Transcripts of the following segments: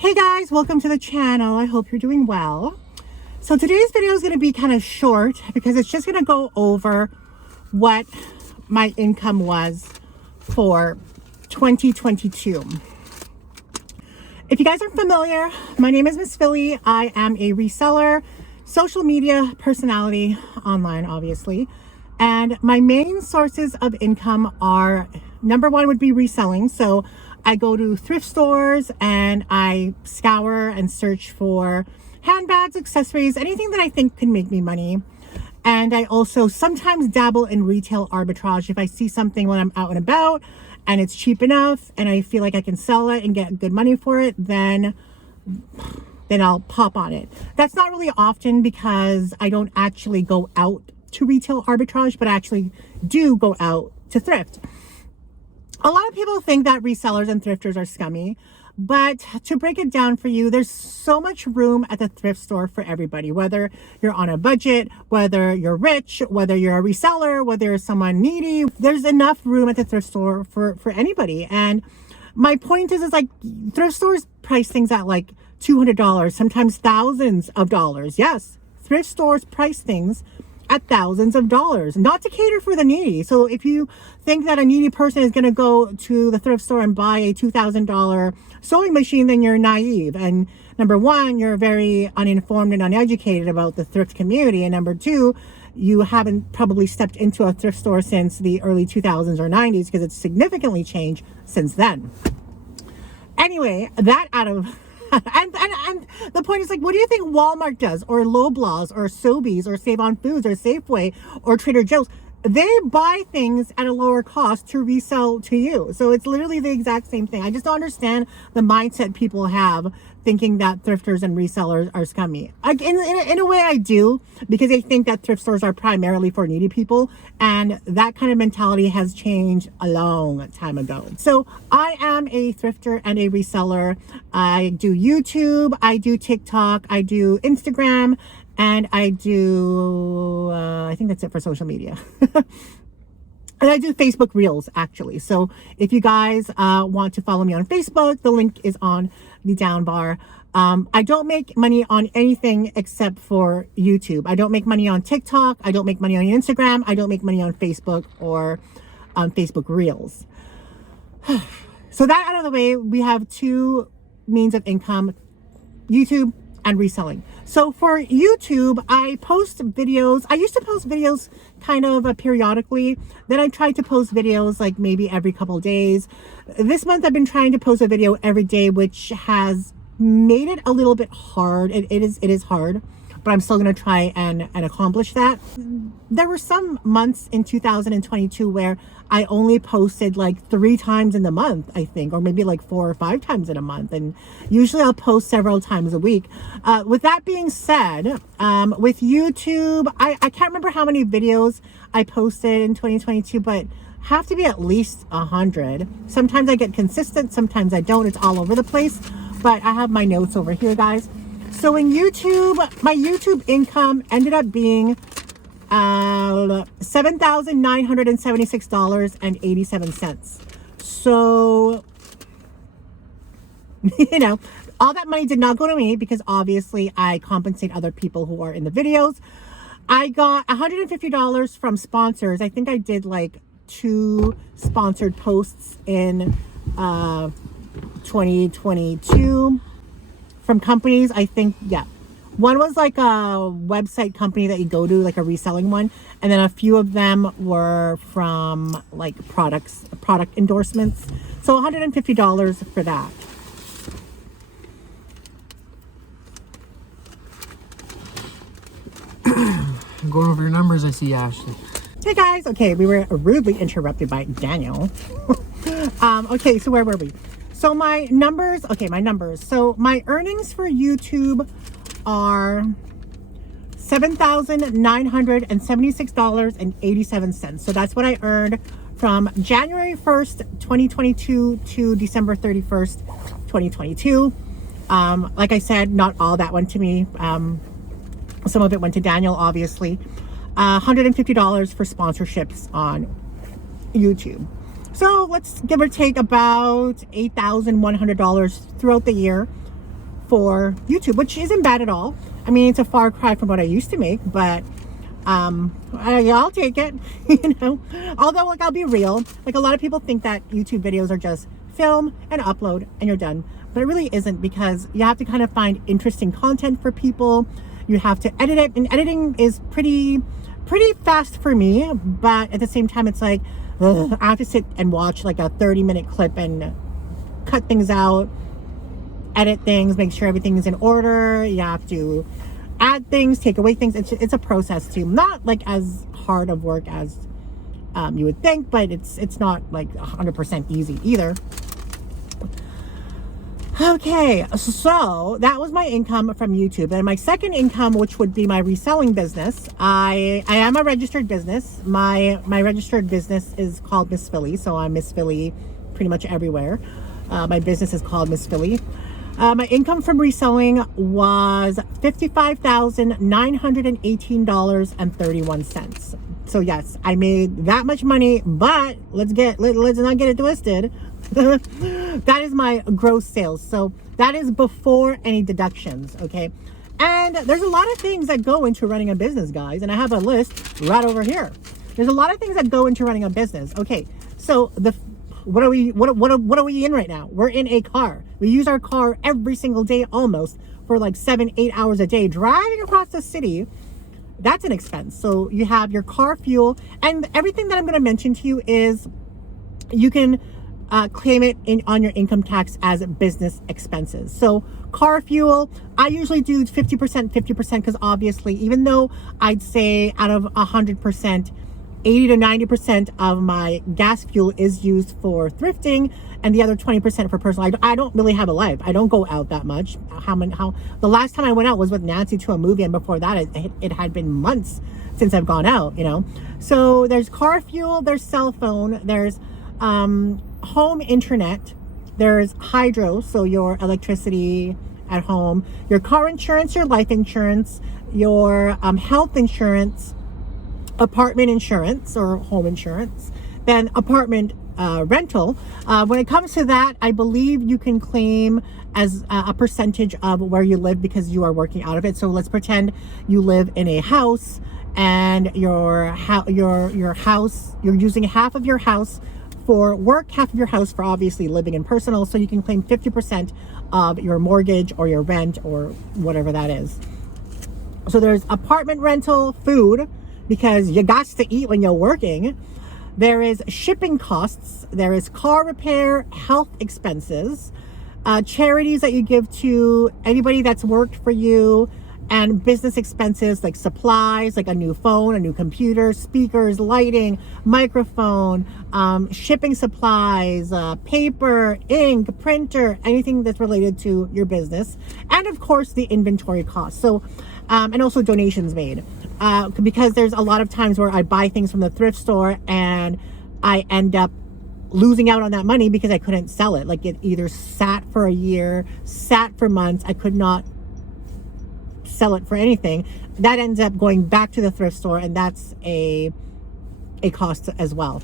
Hey guys, welcome to the channel. I hope you're doing well. So today's video is going to be kind of short because it's just going to go over what my income was for 2022. If you guys aren't familiar, my name is Msfili. I am a reseller, social media personality, online obviously. And my main sources of income are, number one would be reselling. So I go to thrift stores and I scour and search for handbags, accessories, anything that I think can make me money. And I also sometimes dabble in retail arbitrage. If I see something when I'm out and about and it's cheap enough and I feel like I can sell it and get good money for it, then I'll pop on it. That's not really often because I don't actually go out to retail arbitrage, but I actually do go out to thrift. A lot of people think that resellers and thrifters are scummy, but to break it down for you, there's so much room at the thrift store for everybody, whether you're on a budget, whether you're rich, whether you're a reseller, whether you're someone needy. There's enough room at the thrift store for anybody. And my point is like thrift stores price things at like $200, sometimes thousands of dollars. Yes, thrift stores price things at thousands of dollars, not to cater for the needy. So if you think that a needy person is going to go to the thrift store and buy a $2,000 sewing machine, then you're naive. And number one, you're very uninformed and uneducated about the thrift community. And number two, you haven't probably stepped into a thrift store since the early 2000s or 90s because it's significantly changed since then. Anyway, that out of... And the point is like, what do you think Walmart does, or Loblaws, or Sobeys, or Save on Foods, or Safeway, or Trader Joe's? They buy things at a lower cost to resell to you. So it's literally the exact same thing. I just don't understand the mindset people have thinking that thrifters and resellers are scummy. In a way I do, because I think that thrift stores are primarily for needy people, and that kind of mentality has changed a long time ago. So I am a thrifter and a reseller. I do YouTube, I do TikTok, I do Instagram, and I do, I think that's it for social media. And I do Facebook Reels, actually. So if you guys want to follow me on Facebook, the link is on the down bar. I don't make money on anything except for YouTube. I don't make money on TikTok. I don't make money on Instagram. I don't make money on Facebook or on Facebook Reels. So that out of the way, we have two means of income, YouTube and reselling. So for YouTube, I post videos. I used to post videos kind of periodically. Then I tried to post videos like maybe every couple of days. This month I've been trying to post a video every day, which has made it a little bit hard. It is hard, but I'm still going to try and accomplish that. There were some months in 2022 where I only posted like 3 times in the month, I think, or maybe like 4 or 5 times in a month. And usually I'll post several times a week. With that being said, with YouTube, I can't remember how many videos I posted in 2022, but have to be at least 100. Sometimes I get consistent, sometimes I don't. It's all over the place, but I have my notes over here, guys. So in YouTube, my YouTube income ended up being $7,976.87. So, you know, all that money did not go to me because obviously I compensate other people who are in the videos. I got $150 from sponsors. I think I did like 2 sponsored posts in 2022 from companies. I think, yeah. One was like a website company that you go to, like a reselling one. And then a few of them were from like product endorsements. So $150 for that. Going over your numbers, I see, Ashley. Hey guys. Okay, we were rudely interrupted by Daniel. Okay, so where were we? So my numbers. So my earnings for YouTube are $7,976.87. So that's what I earned from January 1st, 2022 to December 31st, 2022. Like I said, not all that went to me. Some of it went to Daniel, obviously. $150 for sponsorships on YouTube. So let's give or take about $8,100 throughout the year for YouTube, which isn't bad at all. I mean, it's a far cry from what I used to make, but I'll take it. You know, although, like, I'll be real, like, a lot of people think that YouTube videos are just film and upload and you're done, but it really isn't, because you have to kind of find interesting content for people. You have to edit it, and editing is pretty fast for me, but at the same time, it's like, ugh, I have to sit and watch like a 30-minute clip and cut things out, edit things, make sure everything's in order. You have to add things, take away things. It's a process too. Not like as hard of work as you would think, but it's not like 100% easy either. Okay, so that was my income from YouTube. And my second income, which would be my reselling business, I am a registered business. My registered business is called Msfili, so I'm Msfili pretty much everywhere. My business is called Msfili. My income from reselling was $55,918.31. So yes, I made that much money, but let's not get it twisted. That is my gross sales. So that is before any deductions, okay? And there's a lot of things that go into running a business, guys, and I have a list right over here. There's a lot of things that go into running a business. Okay, so what are we in right now? We're in a car. We use our car every single day almost for like 7-8 hours a day driving across the city. That's an expense. So you have your car fuel, and everything that I'm going to mention to you is you can claim it on your income tax as business expenses. So car fuel, I usually do 50%, because obviously, even though I'd say out of 100%, 80 to 90% of my gas fuel is used for thrifting, and the other 20% for personal. I don't really have a life. I don't go out that much. The last time I went out was with Nancy to a movie, and before that, it had been months since I've gone out, you know. So there's car fuel, there's cell phone, there's home internet, there's hydro, so your electricity at home, your car insurance, your life insurance, your health insurance, apartment insurance or home insurance, then apartment rental. When it comes to that, I believe you can claim as a percentage of where you live because you are working out of it. So let's pretend you live in a house, and your house, you're using half of your house for work, half of your house for obviously living and personal. So you can claim 50% of your mortgage or your rent or whatever that is. So there's apartment rental, food, because you got to eat when you're working. There is shipping costs. There is car repair, health expenses, charities that you give to anybody that's worked for you, and business expenses like supplies, like a new phone, a new computer, speakers, lighting, microphone, shipping supplies, paper, ink, printer, anything that's related to your business. And of course, the inventory costs. So, and also donations made. Because there's a lot of times where I buy things from the thrift store and I end up losing out on that money because I couldn't sell it. Like, it either sat for a year, sat for months. I could not sell it for anything. That ends up going back to the thrift store, and that's a cost as well.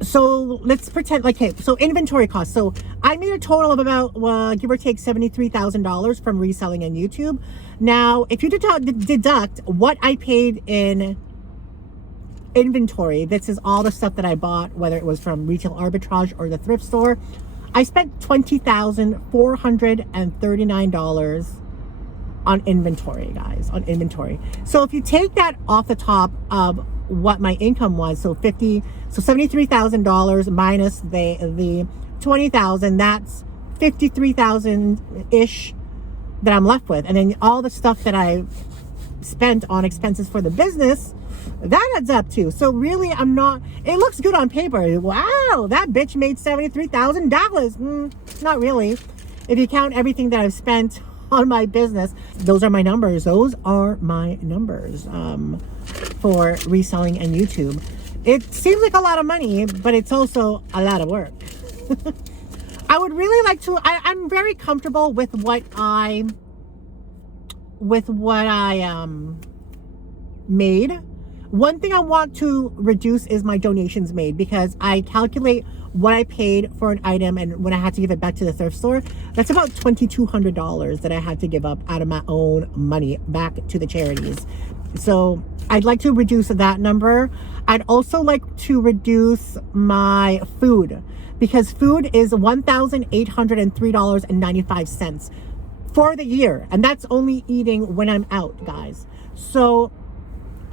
So let's pretend, like, hey, so inventory costs. So I made a total of about, give or take $73,000 from reselling on YouTube. Now, if you deduct what I paid in inventory, this is all the stuff that I bought, whether it was from retail arbitrage or the thrift store, I spent $20,439 on inventory, guys, on inventory. So if you take that off the top of what my income was, so $73,000 minus the $20,000, that's $53,000-ish that I'm left with. And then all the stuff that I spent on expenses for the business, that adds up too. So really, I'm not, it looks good on paper. Wow, that bitch made $73,000. Not really. If you count everything that I've spent on my business, those are my numbers. Those are my numbers for reselling and YouTube. It seems like a lot of money, but it's also a lot of work. I would really like to, I'm very comfortable with what I made. One thing I want to reduce is my donations made, because I calculate what I paid for an item and when I had to give it back to the thrift store, that's about $2,200 that I had to give up out of my own money back to the charities. So I'd like to reduce that number. I'd also like to reduce my food, because food is $1,803.95 for the year. And that's only eating when I'm out, guys. So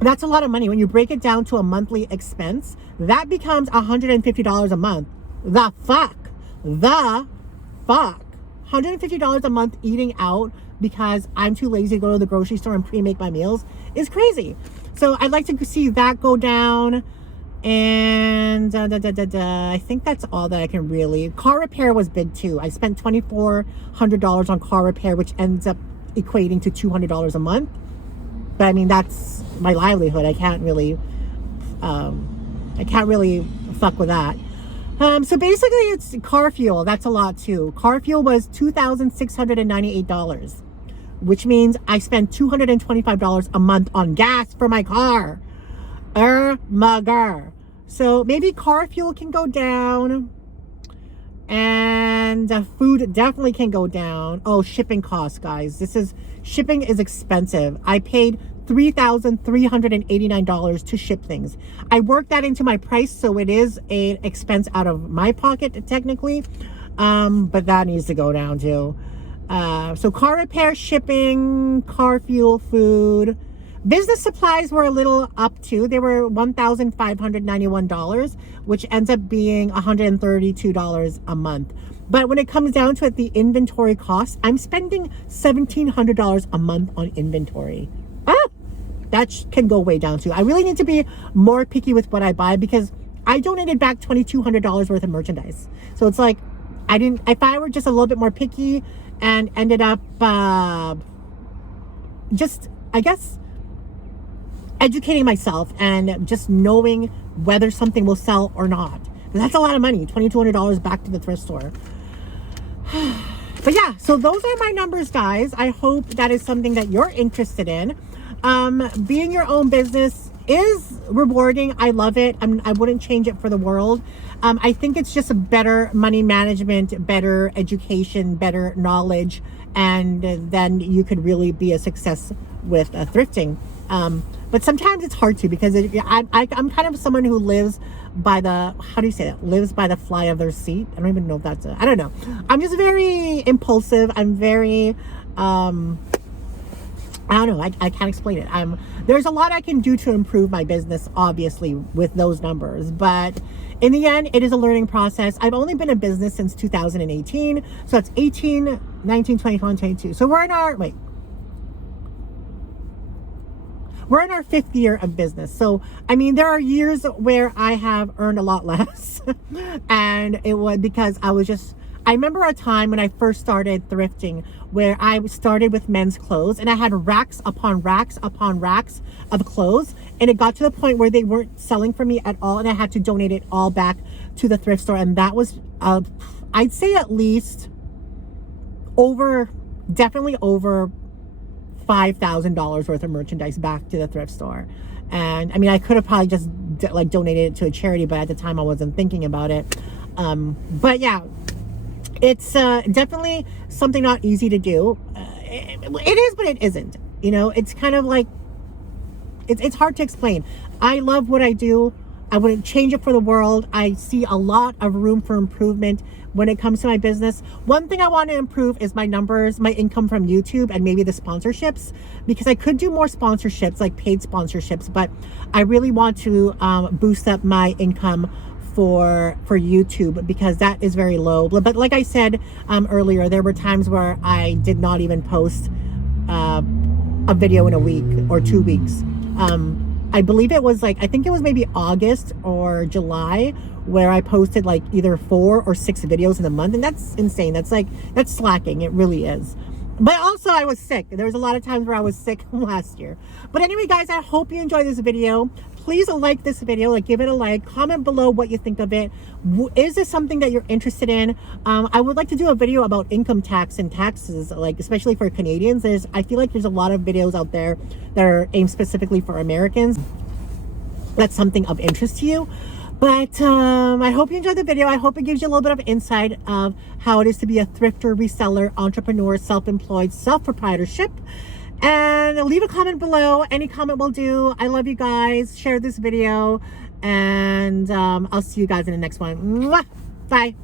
that's a lot of money. When you break it down to a monthly expense, that becomes $150 a month. The fuck? $150 a month eating out because I'm too lazy to go to the grocery store and pre-make my meals is crazy. So I'd like to see that go down. And I think that's all that I can really. Car repair was big too. I spent $2,400 on car repair, which ends up equating to $200 a month. But I mean, that's my livelihood. I can't really fuck with that. So basically it's car fuel. That's a lot too. Car fuel was $2,698, which means I spent $225 a month on gas for my car. Mugger. So maybe car fuel can go down, and food definitely can go down. Oh, shipping costs, guys. Shipping is expensive. I paid $3,389 to ship things. I worked that into my price, so it is an expense out of my pocket technically, but that needs to go down too. So car repair, shipping, car fuel, food. Business supplies were a little up too. They were $1,591, which ends up being $132 a month. But when it comes down to it, the inventory costs, I'm spending $1,700 a month on inventory. That can go way down too. I really need to be more picky with what I buy, because I donated back $2,200 worth of merchandise. So it's like, if I were just a little bit more picky and ended up just, I guess, educating myself and just knowing whether something will sell or not. And that's a lot of money, $2,200 back to the thrift store. But yeah, so those are my numbers, guys. I hope that is something that you're interested in. Being your own business is rewarding. I love it. I wouldn't change it for the world. I think it's just a better money management, better education, better knowledge, and then you could really be a success with thrifting. But sometimes it's hard to, because I'm kind of someone who lives by the, how do you say that? Lives by the fly of their seat. I don't even know if that's I don't know. I'm just very impulsive. I'm very, I don't know. I can't explain it. There's a lot I can do to improve my business, obviously, with those numbers. But in the end, it is a learning process. I've only been in business since 2018. So it's 18, 19, 21, 22. So we're in our, we're in our 5th year of business. So, I mean, there are years where I have earned a lot less. And it was because I remember a time when I first started thrifting where I started with men's clothes, and I had racks upon racks upon racks of clothes. And it got to the point where they weren't selling for me at all, and I had to donate it all back to the thrift store. And that was, I'd say at least definitely over $5,000 worth of merchandise back to the thrift store. And I mean, I could have probably just donated it to a charity, but at the time I wasn't thinking about it. But yeah, it's definitely something not easy to do. It is, but it isn't. You know, it's kind of like, it's hard to explain. I love what I do. I wouldn't change it for the world. I see a lot of room for improvement when it comes to my business. One thing I want to improve is my numbers, my income from YouTube, and maybe the sponsorships, because I could do more sponsorships, like paid sponsorships, but I really want to boost up my income for YouTube, because that is very low. But like I said earlier, there were times where I did not even post a video in a week or 2 weeks. I believe it was I think it was maybe August or July where I posted either 4 or 6 videos in a month. And that's insane. That's slacking. It really is. But also I was sick. There was a lot of times where I was sick last year. But anyway, guys, I hope you enjoyed this video. Please like this video, give it a like, comment below what you think of it. Is this something that you're interested in? I would like to do a video about income tax and taxes, especially for Canadians. I feel like there's a lot of videos out there that are aimed specifically for Americans. That's something of interest to you. But I hope you enjoyed the video. I hope it gives you a little bit of insight of how it is to be a thrifter, reseller, entrepreneur, self-employed, self-proprietorship. And leave a comment below. Any comment will do. I love you guys. Share this video. And I'll see you guys in the next one. Mwah! Bye.